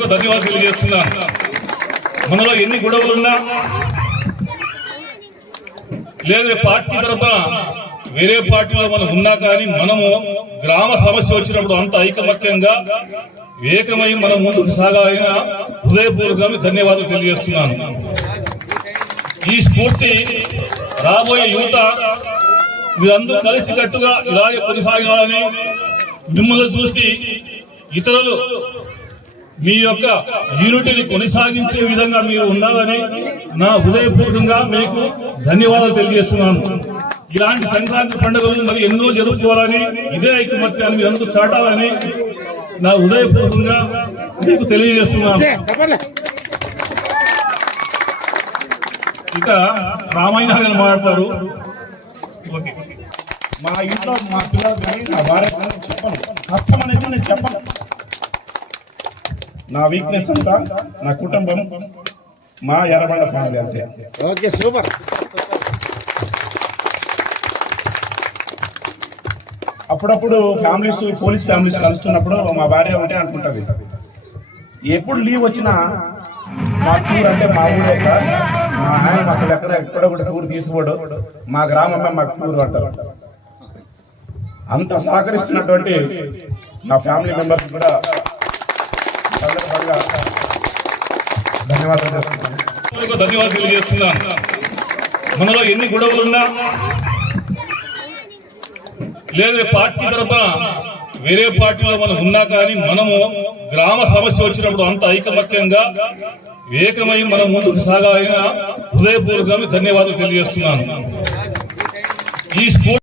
హృదయపూర్వక ధన్యవాదాలు తెలియజేస్తున్నాను మనలో ఎన్ని గొడవలున్నా లేదా పార్టీ తరఫున వేరే పార్టీలో మనం ఉన్నా కానీ మనము గ్రామ సమస్య వచ్చినప్పుడు అంత ఐకమత్యంగా ఏకమై మనం ముందుకు సాగాలని హృదయపూర్వకంగా ధన్యవాదాలు తెలియజేస్తున్నాను. ఈ స్ఫూర్తి రాబోయే యువత మీరందరూ కలిసి కట్టుగా ఇలాగే కొనసాగాలని మిమ్మల్ని చూసి ఇతరులు మీ యొక్క యూనిటీని కొనసాగించే విధంగా మీరు ఉండాలని నా హృదయపూర్వకంగా మీకు ధన్యవాదాలు తెలియజేస్తున్నాను. ఇలాంటి సంక్రాంతి పండుగలు మరి ఎన్నో జరుపుకోవాలని ఇదే ఐకమత్యాన్ని మీరు అందరూ చాటాలని నా హృదయపూర్వకంగా మీకు తెలియజేస్తున్నాను. ఇక రామాయణ గారు మాట్లాడతారు. ఓకే. మా ఇంట్లో మా పిల్లలకి నా భార్య చెప్పను. కష్టం అనేది నేను చెప్పను. నా వీక్నెస్ అంతా నా కుటుంబం మా ఎర్రబండ ఫ్యామిలీ అంతే. Okay super. అప్పుడప్పుడు ఫ్యామిలీస్ పోలీస్ ఫ్యామిలీస్ కలుస్తున్నప్పుడు మా భార్య ఒకటే అనుకుంటది. ఎప్పుడు లీవ్ వచ్చినా మా టూర్ అంటే మా ఊరే సార్. మా ఆయన అక్కడ ఎక్కడ ఎక్కడ కూడా టూర్ తీసుకోడు. మా గ్రామమే మా టూర్ అంటారు. అంత సహకరిస్తున్నటువంటి నా ఫ్యామిలీ మెంబర్స్ కూడా సందర్భంగా ధన్యవాదాలు చేస్తున్నాను ధన్యవాదాలు తెలియజేస్తున్నాను. మనలో ఎన్ని గొడవలున్నా లేదా పార్టీ తరఫున వేరే పార్టీలో మనం ఉన్నా కానీ మనము గ్రామ సమస్య వచ్చినప్పుడు అంత ఐకమత్యంగా ఏకమై మనం ముందుకు సాగాలని హృదయపూర్వకంగా ధన్యవాదాలు తెలియజేస్తున్నాను. ఈ స్ఫూర్తి